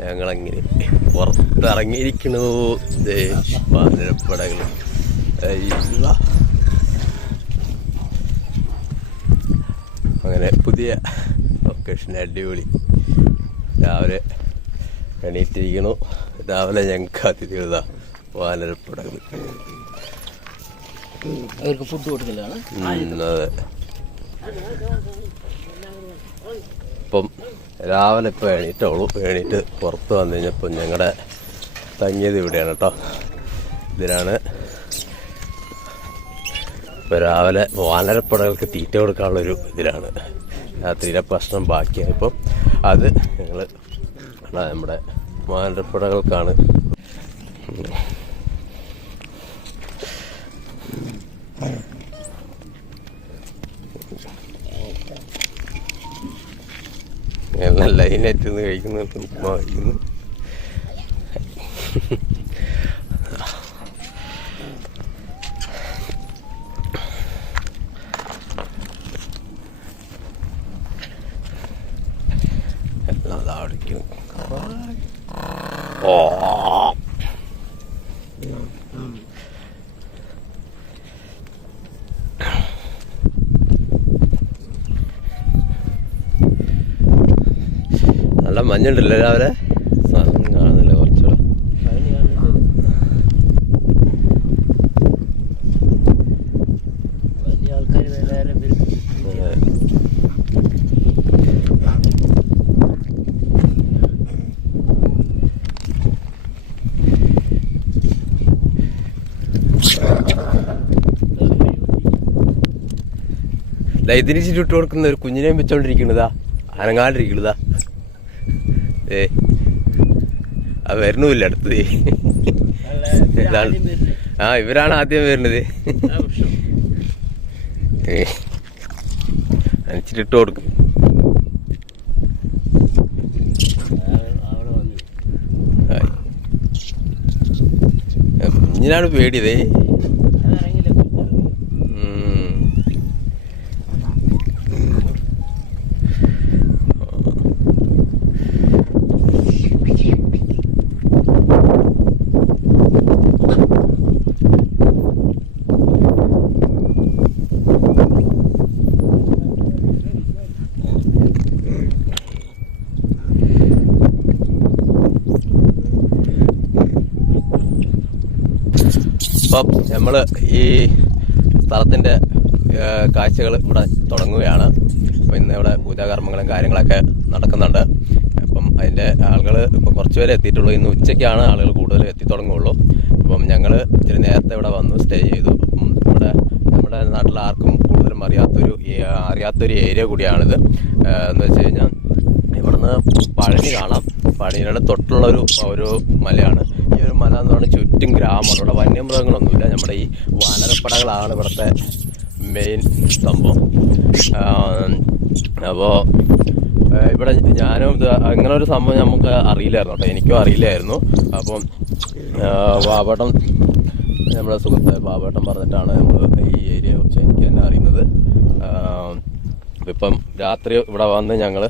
ഞങ്ങളങ്ങനെ പുറത്തിറങ്ങിയിരിക്കണു. വാനരപ്പടകൾ അങ്ങനെ പുതിയ ലൊക്കേഷൻ അടിപൊളി. രാവിലെ എണീറ്റിരിക്കണു. രാവിലെ ഞങ്ങൾക്ക് അതിഥികളാ വാനരപ്പടകൾ. അവർക്ക് ഫുഡ് കൊടുക്കലാണ്. അതെ. ഇപ്പം രാവിലെ ഇപ്പോൾ എണീറ്റുള്ളൂ. എണീറ്റ് പുറത്ത് വന്നു കഴിഞ്ഞപ്പോൾ ഞങ്ങളുടെ തങ്ങിയത് ഇവിടെയാണ് കേട്ടോ. ഇതിനാണ് ഇപ്പോൾ രാവിലെ വാനരപ്പടകൾക്ക് തീറ്റ കൊടുക്കാനുള്ളൊരു ഇതിലാണ്. രാത്രിയിലെ ഭക്ഷണം ബാക്കിയായപ്പോൾ അത് ഞങ്ങൾ നമ്മുടെ വാനരപ്പടകൾക്കാണ്. എല്ലാം ലൈനായിട്ട് നിന്ന് കഴിക്കുന്നു. ഉപ്പുമ കഴിക്കുന്നു. എല്ലാം അതാ അടിക്കുന്നു. ഓ നല്ല മഞ്ഞുണ്ടല്ലോ രാവിലെ. സാധനം കാണുന്നില്ല കുറച്ചുകൂടെ. വലിയ ആൾക്കാർ വേറെ ഇതിന് ചുട്ട് കൊടുക്കുന്ന ഒരു കുഞ്ഞിനെയും വെച്ചോണ്ടിരിക്കണതാ. അനങ്ങാണ്ടിരിക്കണതാ. വരണമില്ല അടുത്തത്. ഇവരാണ് ആദ്യം വരുന്നത്. അനിച്ചിട്ട് കൊടുക്കും. കുഞ്ഞിനാണ് പേടിയതേ. അപ്പം നമ്മൾ ഈ സ്ഥലത്തിൻ്റെ കാഴ്ചകൾ ഇവിടെ തുടങ്ങുകയാണ്. അപ്പോൾ ഇന്ന് ഇവിടെ പൂജാകർമ്മങ്ങളും കാര്യങ്ങളൊക്കെ നടക്കുന്നുണ്ട്. അപ്പം അതിൻ്റെ ആളുകൾ ഇപ്പോൾ കുറച്ച് പേരെ എത്തിയിട്ടുള്ളൂ. ഇന്ന് ഉച്ചയ്ക്കാണ് ആളുകൾ കൂടുതൽ എത്തിത്തുടങ്ങുള്ളൂ. അപ്പം ഞങ്ങൾ ഇത്തിരി നേരത്തെ ഇവിടെ വന്ന് സ്റ്റേ ചെയ്തു. അപ്പം ഇവിടെ നമ്മുടെ നാട്ടിൽ ആർക്കും കൂടുതലും അറിയാത്തൊരു ഏരിയ കൂടിയാണിത്. എന്ന് വെച്ച് കഴിഞ്ഞാൽ ഇവിടുന്ന് പഴനി കാണാം. പഴനിയുടെ തൊട്ടുള്ളൊരു മലയാണ് ഈ ഒരു മല എന്ന് പറഞ്ഞാൽ. ചുറ്റും ഗ്രാമമാണ്. ഇവിടെ വന്യമൃഗങ്ങളൊന്നുമില്ല. നമ്മുടെ ഈ വാനരപ്പടകളാണ് ഇവിടുത്തെ മെയിൻ സംഭവം. അപ്പോൾ ഇവിടെ ഞാനും അങ്ങനെ ഒരു സംഭവം നമുക്ക് അറിയില്ലായിരുന്നു കേട്ടോ. എനിക്കും അറിയില്ലായിരുന്നു. അപ്പം ബാബേട്ടൻ, നമ്മുടെ സുഹൃത്ത് ബാബേട്ടൻ പറഞ്ഞിട്ടാണ് നമ്മൾ ഈ ഏരിയയെ കുറിച്ച് എനിക്ക് തന്നെ അറിയുന്നത്. ഇപ്പം രാത്രി ഇവിടെ വന്ന് ഞങ്ങൾ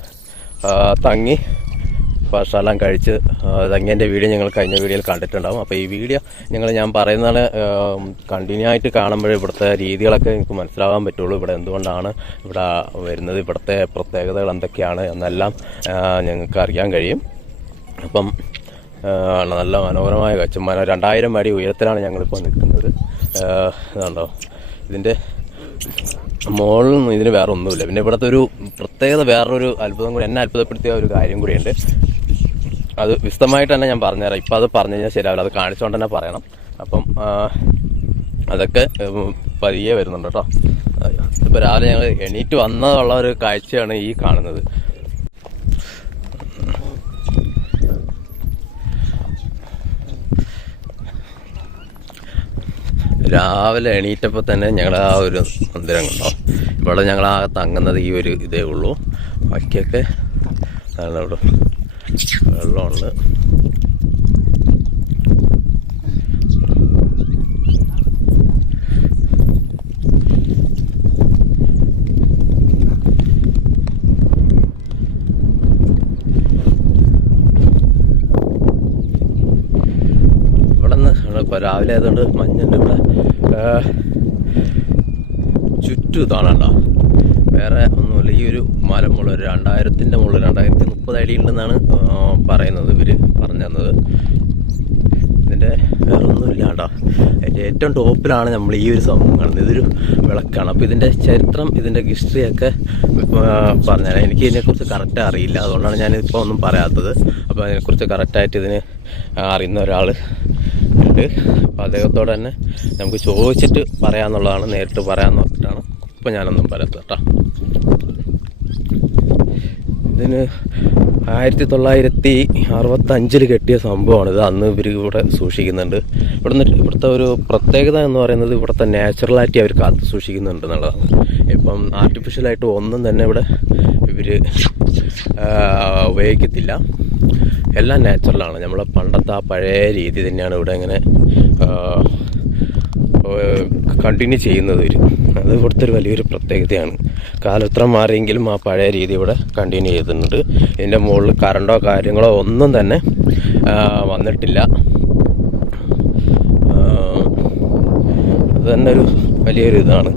തങ്ങി ഭക്ഷണമെല്ലാം കഴിച്ച് തങ്ങിയതിൻ്റെ വീഡിയോ ഞങ്ങൾ കഴിഞ്ഞ വീഡിയോയിൽ കണ്ടിട്ടുണ്ടാകും. അപ്പോൾ ഈ വീഡിയോ ഞാൻ പറയുന്നതാണ് കണ്ടിന്യൂ ആയിട്ട് കാണുമ്പോൾ ഇവിടുത്തെ രീതികളൊക്കെ നിങ്ങൾക്ക് മനസ്സിലാകാൻ പറ്റുള്ളൂ. ഇവിടെ എന്തുകൊണ്ടാണ് ഇവിടെ വരുന്നത്, ഇവിടുത്തെ പ്രത്യേകതകൾ എന്തൊക്കെയാണ് എന്നെല്ലാം ഞങ്ങൾക്ക് അറിയാൻ കഴിയും. അപ്പം നല്ല മനോഹരമായ കാഴ്ച. 2000 അടി ഉയരത്തിലാണ് ഞങ്ങളിപ്പോൾ നിൽക്കുന്നത്. ഇതുണ്ടോ, ഇതിൻ്റെ മുകളിൽ നിന്ന് ഇതിന് വേറെ ഒന്നുമില്ല. പിന്നെ ഇവിടുത്തെ ഒരു പ്രത്യേകത, വേറൊരു അത്ഭുതം കൂടി, എന്നെ അത്ഭുതപ്പെടുത്തിയ ഒരു കാര്യം കൂടിയുണ്ട്. അത് വിശദമായിട്ട് തന്നെ ഞാൻ പറഞ്ഞുതരാം. ഇപ്പം അത് പറഞ്ഞു കഴിഞ്ഞാൽ ശരിയാവില്ല. അത് കാണിച്ചുകൊണ്ട് തന്നെ പറയണം. അപ്പം അതൊക്കെ പതിയെ വരുന്നുണ്ട് കേട്ടോ. ഇപ്പോൾ രാവിലെ ഞങ്ങൾ എണീറ്റ് വന്നതുള്ള ഒരു കാഴ്ചയാണ് ഈ കാണുന്നത്. രാവിലെ എണീറ്റപ്പോൾ തന്നെ ഞങ്ങൾ ആ ഒരു മന്ദിരം കണ്ടോ. ഇവിടെ ഞങ്ങൾ ആ തങ്ങുന്നത് ഈ ഒരു ഇതേ ഉള്ളൂ. ബാക്കിയൊക്കെ ഇവിടെ വെള്ളമുണ്ട്. രാവിലെ ആയതുകൊണ്ട് മഞ്ഞുണ്ട് ഇവിടെ. ചുറ്റും ഇതാണല്ലോ, വേറെ ഒന്നുമില്ല. ഈ ഒരു മലമുകളിൽ 2000-ൻ്റെ മുകളിൽ 2030 അടി ഉണ്ടെന്നാണ് പറയുന്നത്, ഇവർ പറഞ്ഞു തന്നത്. ഇതിൻ്റെ വേറെ ഒന്നുമില്ല കേട്ടോ. അതിൻ്റെ ഏറ്റവും ടോപ്പിലാണ് നമ്മൾ ഈ ഒരു സംഭവം കാണുന്നത്. ഇതൊരു വിളക്കാണ്. അപ്പോൾ ഇതിൻ്റെ ചരിത്രം, ഇതിൻ്റെ ഹിസ്റ്ററിയൊക്കെ പറഞ്ഞാൽ എനിക്ക് ഇതിനെക്കുറിച്ച് കറക്റ്റ് അറിയില്ല, അതുകൊണ്ടാണ് ഞാനിപ്പോൾ ഒന്നും പറയാത്തത്. അപ്പോൾ അതിനെക്കുറിച്ച് കറക്റ്റായിട്ട് ഇതിന് അറിയുന്ന ഒരാൾ ഉണ്ട്. അപ്പോൾ അദ്ദേഹത്തോട് തന്നെ നമുക്ക് ചോദിച്ചിട്ട് പറയാമെന്നുള്ളതാണ്, നേരിട്ട് പറയാമെന്ന് പറഞ്ഞിട്ടാണ് ഇപ്പോൾ ഞാനൊന്നും പറയാത്തത് കേട്ടോ. ഇതിന് 1965 കെട്ടിയ സംഭവമാണിത്. അന്ന് ഇവർ ഇവിടെ സൂക്ഷിക്കുന്നുണ്ട്. ഇവിടുത്തെ ഒരു പ്രത്യേകത എന്ന് പറയുന്നത് ഇവിടുത്തെ നാച്ചുറലാറ്റി അവർ കാത്തു സൂക്ഷിക്കുന്നുണ്ട് എന്നുള്ളതാണ്. ഇപ്പം ആർട്ടിഫിഷ്യലായിട്ട് ഒന്നും തന്നെ ഇവിടെ ഇവർ ഉപയോഗിക്കത്തില്ല, എല്ലാം നാച്ചുറലാണ്. നമ്മളെ പണ്ടത്തെ ആ പഴയ രീതി തന്നെയാണ് ഇവിടെ ഇങ്ങനെ കണ്ടിന്യൂ ചെയ്യുന്നത്. അത് ഇവിടുത്തെ ഒരു വലിയൊരു പ്രത്യേകതയാണ്. കാലം എത്ര മാറിയെങ്കിലും ആ പഴയ രീതി ഇവിടെ കണ്ടിന്യൂ ചെയ്തിട്ടുണ്ട്. ഇതിൻ്റെ മുകളിൽ കറണ്ടോ കാര്യങ്ങളോ ഒന്നും തന്നെ വന്നിട്ടില്ല. അത് തന്നെ ഒരു വലിയൊരു ഇതാണ്.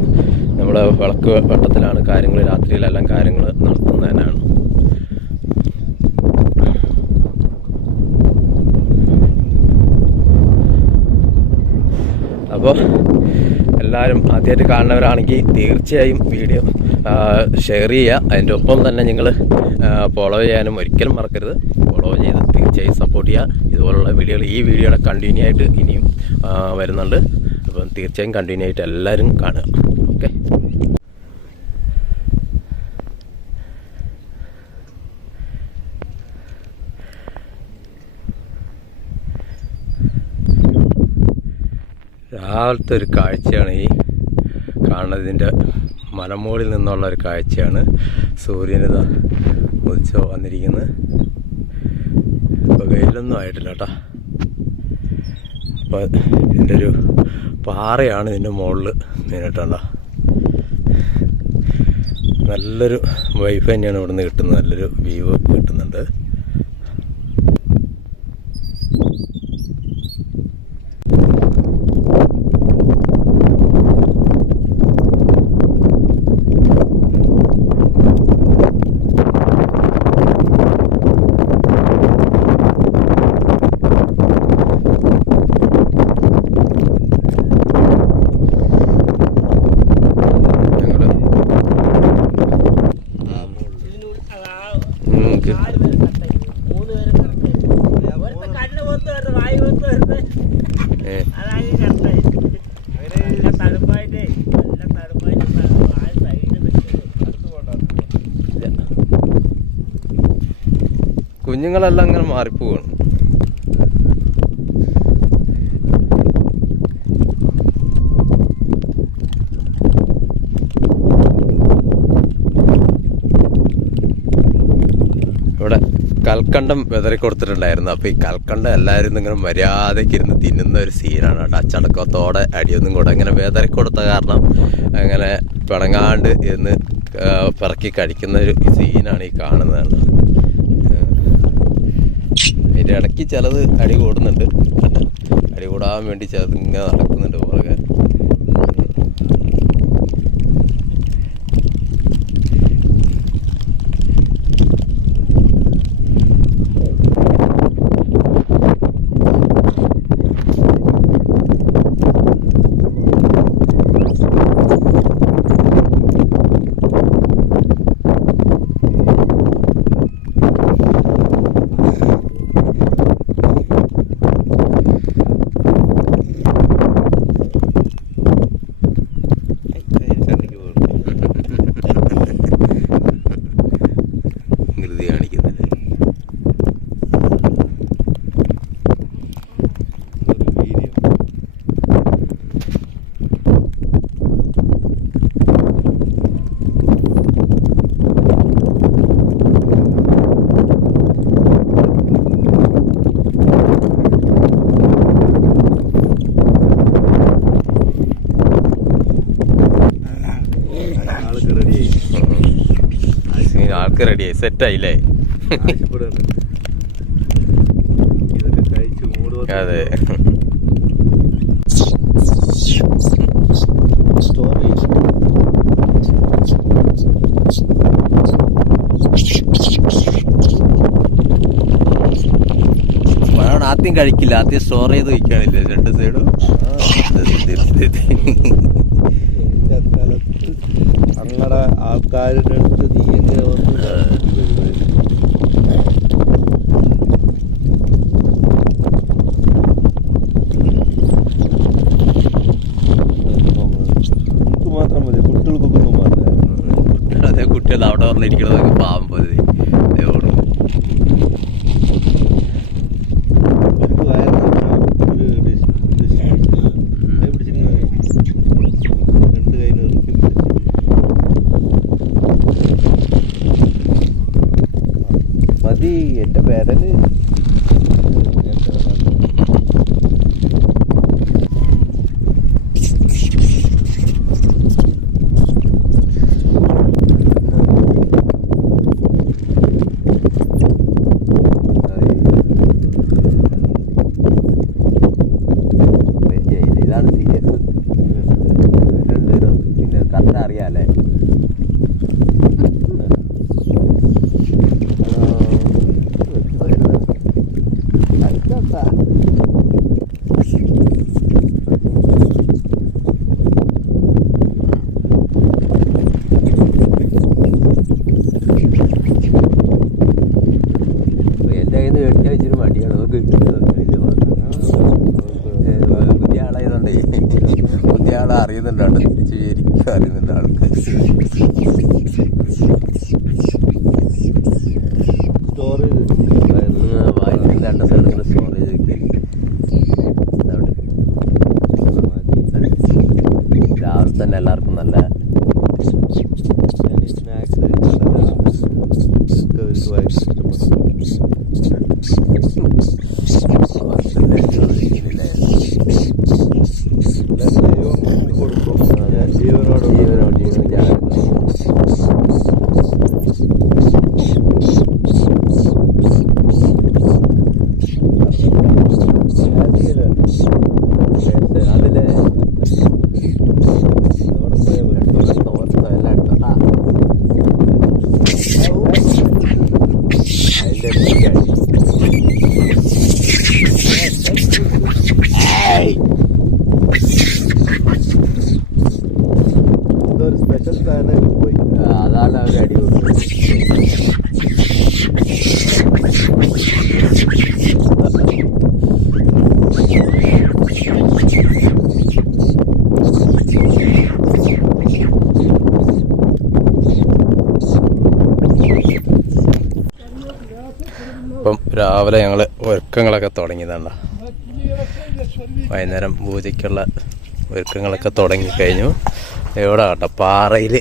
നമ്മൾ വിളക്ക് വെട്ടത്തിലാണ് കാര്യങ്ങൾ, രാത്രിയിലെല്ലാം കാര്യങ്ങൾ നടത്തുന്നതിനാണ്. അപ്പോൾ എല്ലാവരും ആദ്യമായിട്ട് കാണുന്നവരാണെങ്കിൽ തീർച്ചയായും വീഡിയോ ഷെയർ ചെയ്യുക. അതിൻ്റെ ഒപ്പം തന്നെ നിങ്ങൾ ഫോളോ ചെയ്യാനും ഒരിക്കലും മറക്കരുത്. ഫോളോ ചെയ്ത് തീർച്ചയായും സപ്പോർട്ട് ചെയ്യുക. ഇതുപോലുള്ള വീഡിയോകൾ, ഈ വീഡിയോയുടെ കണ്ടിന്യൂ ആയിട്ട് ഇനിയും വരുന്നുണ്ട്. അപ്പം തീർച്ചയായും കണ്ടിന്യൂ ആയിട്ട് എല്ലാവരും കാണുക. ഓക്കെ. രാവിലത്തെ ഒരു കാഴ്ചയാണ് ഈ കാണുന്നത്. ഇതിൻ്റെ മലമുകളിൽ നിന്നുള്ള ഒരു കാഴ്ചയാണ്. സൂര്യനിത ഉദിച്ച് വന്നിരിക്കുന്നത്. ഇപ്പോൾ വെയിലൊന്നും ആയിട്ടില്ല കേട്ടോ. അപ്പോൾ ഇതിൻ്റെ ഒരു പാറയാണ് ഇതിൻ്റെ മുകളിൽ മെയിനായിട്ടുണ്ടോ. നല്ലൊരു വൈഫ് തന്നെയാണ് ഇവിടെ നിന്ന് കിട്ടുന്നത്, നല്ലൊരു വ്യൂ കിട്ടുന്നുണ്ട്. കുഞ്ഞുങ്ങളെല്ലാം അങ്ങനെ മാറിപ്പോവാണ്. ഇവിടെ കൽക്കണ്ടം വിതറി കൊടുത്തിട്ടുണ്ടായിരുന്നു. അപ്പോൾ ഈ കൽക്കണ്ടം എല്ലാവരും ഇങ്ങനെ മര്യാദയ്ക്ക് ഇരുന്ന് തിന്നുന്ന ഒരു സീനാണ് കേട്ടോ. അച്ചടക്കത്തോടെ അടിയൊന്നും കൂടെ ഇങ്ങനെ വിതറി കൊടുത്ത കാരണം അങ്ങനെ പിണങ്ങാണ്ട് ഇരുന്ന് പിറക്കി കഴിക്കുന്ന ഒരു സീനാണ് ഈ കാണുന്നത്. അതിൻ്റെ ഇടയ്ക്ക് ചിലത് അടി കൂടുന്നുണ്ട്, അടി കൂടാൻ വേണ്ടി ചിലത് ഇങ്ങനെ നടക്കുന്നുണ്ട് പുറകെ. ആൾക്ക് റെഡിയായി, സെറ്റായില്ലേ? അതെ. ആദ്യം കഴിക്കില്ല, ആദ്യം സ്റ്റോർ ചെയ്ത് വയ്ക്കുകയാണില്ലേ രണ്ട് സൈഡും. ഞങ്ങളുടെ ആൾക്കാരുടെ അടുത്ത് നീ എങ്ങനെ വന്നു നമുക്ക് മാത്രം മതി, കുട്ടികൾക്കൊന്നും മാത്രമേ. അതേ കുട്ടികൾ അവിടെ പറഞ്ഞിരിക്കണതൊക്കെ പാവം പോലെ ഓടും. നമുക്ക് വയറിന് ഒരു പിടിച്ചിരിക്കുന്നത് രണ്ട് കൈ ഇറക്കി മതി. എൻ്റെ വിരല് ഇതാണ് സീരിയസ്. രണ്ടുപേരും പിന്നെ കറക്റ്റ് അറിയാല്ലേ. എൻ്റെ കയ്യിൽ നിന്ന് മേടിക്കാൻ വെച്ചൊരു മടിയാണ് നമുക്ക്. പുതിയ ആളായതുകൊണ്ടേ പുതിയ ആളെ അറിയുന്നുണ്ടാണ്, തിരിച്ച് ശരിക്കും അറിയുന്നുണ്ട് ആൾക്ക്. സ്റ്റോറേജ് വായിലും രണ്ട് സ്ഥലങ്ങളിൽ സ്റ്റോറേജ് വെക്കുക. രാവിലെ തന്നെ എല്ലാവർക്കും നല്ല സ്നാക്സ് ഒക്കെ അവർക്ക് ഭയങ്കര ഇഷ്ടപ്പെട്ടു. കൊടുക്കും ജീവനോട് അതിലെ ഒരു സ്പെഷ്യൽ പ്ലാന് പോയി. അതാണ് അവർ അടി കൊടുത്തത്. ഇപ്പം രാവിലെ ഞങ്ങൾ ഒരുക്കങ്ങളൊക്കെ തുടങ്ങിയതാണ്. വൈകുന്നേരം പൂജയ്ക്കുള്ള ഒരുക്കങ്ങളൊക്കെ തുടങ്ങിക്കഴിഞ്ഞു. എവിടെ കേട്ടോ പാറയിൽ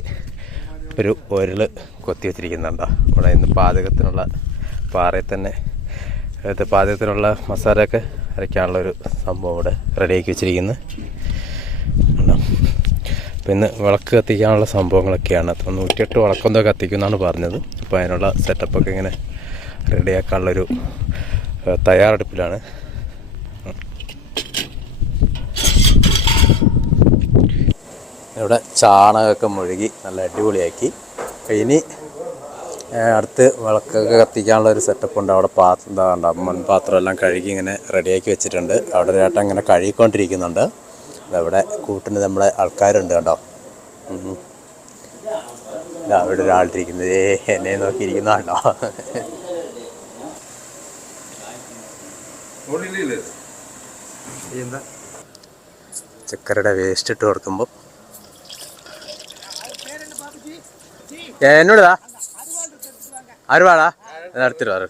ഒരു ഉരുള് കൊത്തി വെച്ചിരിക്കുന്നുണ്ടോ. ഇവിടെ ഇന്ന് പാചകത്തിനുള്ള പാറയിൽ തന്നെ പാചകത്തിനുള്ള മസാലയൊക്കെ അരയ്ക്കാനുള്ളൊരു സംഭവം ഇവിടെ റെഡിയാക്കി വെച്ചിരിക്കുന്നു. പിന്നെ വിളക്ക് കത്തിക്കാനുള്ള സംഭവങ്ങളൊക്കെയാണ്. അപ്പം 108 വിളക്കെന്തോ കത്തിക്കുമെന്നാണ് പറഞ്ഞത്. അപ്പോൾ അതിനുള്ള സെറ്റപ്പൊക്കെ ഇങ്ങനെ റെഡിയാക്കാനുള്ളൊരു തയ്യാറെടുപ്പിലാണ്. ഇവിടെ ചാണകമൊക്കെ മുഴുകി നല്ല അടിപൊളിയാക്കി. ഇനി അടുത്ത് വിളക്കൊക്കെ കത്തിക്കാനുള്ള ഒരു സെറ്റപ്പ് ഉണ്ട്. അവിടെ എന്താ മൺപാത്രം എല്ലാം കഴുകി ഇങ്ങനെ റെഡിയാക്കി വെച്ചിട്ടുണ്ട്. അവിടെ ഒരു ചേട്ടൻ ഇങ്ങനെ കഴുകിക്കൊണ്ടിരിക്കുന്നുണ്ട്. അവിടെ കൂട്ടിന് നമ്മുടെ ആൾക്കാരുണ്ട് കേട്ടോ. അവിടെ ഒരാളിരിക്കുന്നത് എന്നെ നോക്കിയിരിക്കുന്ന കേട്ടോ. ചക്കരയുടെ വേസ്റ്റ് ഇട്ട് കൊടുക്കുമ്പോൾ എന്നോടാ ആര് വാടാ എടുത്തിട്ട് പറ.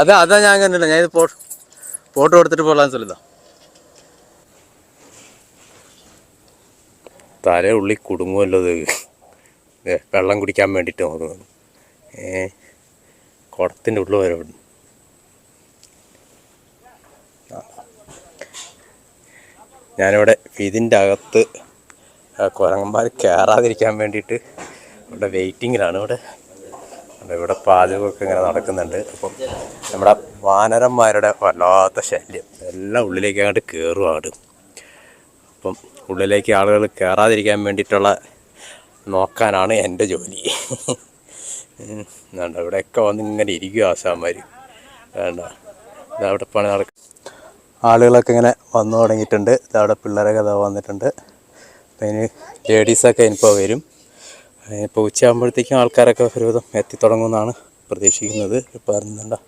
അതാ ഞാൻ കണ്ടില്ല. ഞാൻ ഇത് ഫോട്ടോ എടുത്തിട്ട് പോകാൻ சொல்லுதா. തല ഉള്ളി കുടുങ്ങുമല്ലോ ഇത്. വെള്ളം കുടിക്കാൻ വേണ്ടിയിട്ട് നോക്കുന്നത്. കുടത്തിൻ്റെ ഉള്ളിൽ വരെ ഞാനിവിടെ ഇതിൻ്റെ അകത്ത് കുരങ്ങന്മാർ കയറാതിരിക്കാൻ വേണ്ടിയിട്ട് ഇവിടെ വെയിറ്റിങ്ങിലാണ്. ഇവിടെ പാചകമൊക്കെ ഇങ്ങനെ നടക്കുന്നുണ്ട്. അപ്പം നമ്മുടെ വാനരന്മാരുടെ വല്ലാത്ത ശല്യം എല്ലാം ഉള്ളിലേക്ക് അങ്ങോട്ട് കയറുവാണ്. അപ്പം ഉള്ളിലേക്ക് ആളുകൾ കയറാതിരിക്കാൻ വേണ്ടിയിട്ടുള്ള നോക്കാനാണ് എൻ്റെ ജോലി. വേണ്ട ഇവിടെയൊക്കെ വന്ന് ഇങ്ങനെ ഇരിക്കും ആശാന്മാർ. വേണ്ട ഇതവിടെ പണി നടക്കും. ആളുകളൊക്കെ ഇങ്ങനെ വന്നു തുടങ്ങിയിട്ടുണ്ട്. ഇതവിടെ പിള്ളേരൊക്കെ ഇതാ വന്നിട്ടുണ്ട്. അപ്പം ഇനി ലേഡീസൊക്കെ ഇനിയിപ്പോൾ വരും. ഇപ്പോൾ ഉച്ചയാകുമ്പോഴത്തേക്കും ആൾക്കാരൊക്കെ ഒരുവിധം എത്തിത്തുടങ്ങുമെന്നാണ് പ്രതീക്ഷിക്കുന്നത്. ഇപ്പോൾ അറിഞ്ഞുണ്ടോ